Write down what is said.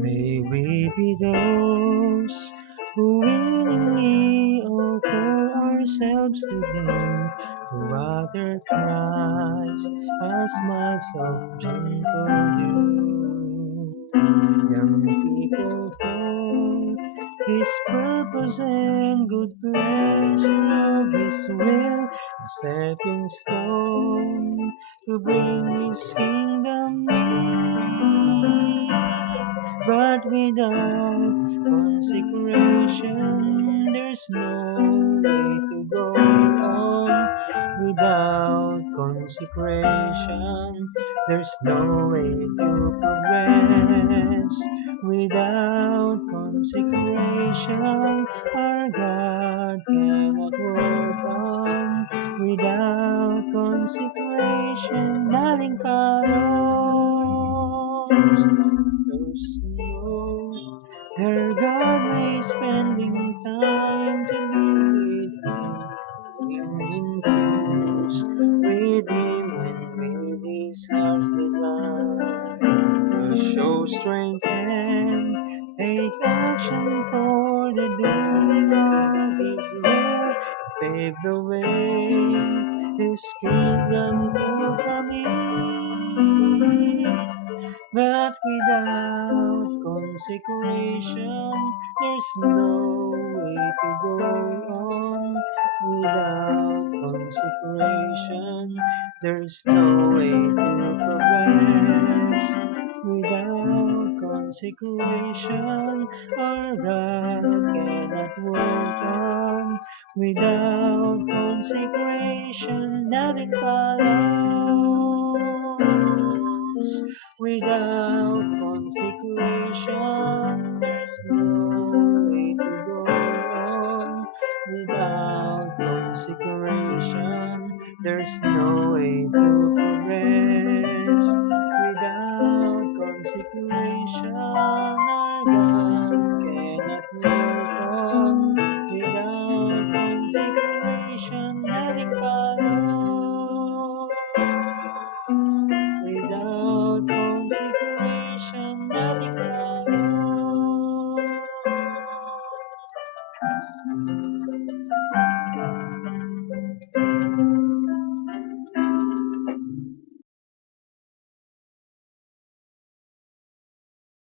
May we be those who willingly offer ourselves to them, to other Christ, as smiles of gentle dew. Young people for His purpose and good pleasure of His will, a stepping stone to bring His kingdom near. But without consecration, there's no way to go on. Without consecration, there's no way to progress. Without consecration, our God cannot work on. Without consecration, nothing follows. Those who know their God may spending time to be with Him, being infused with Him and with His heart's desire, to show strength and take action for the doing of His will, pave the way His kingdom to come in. But without consecration, there's no way to go on. Without consecration, there's no way to progress. Without consecration, our God cannot work on. Without consecration, nothing follows. Without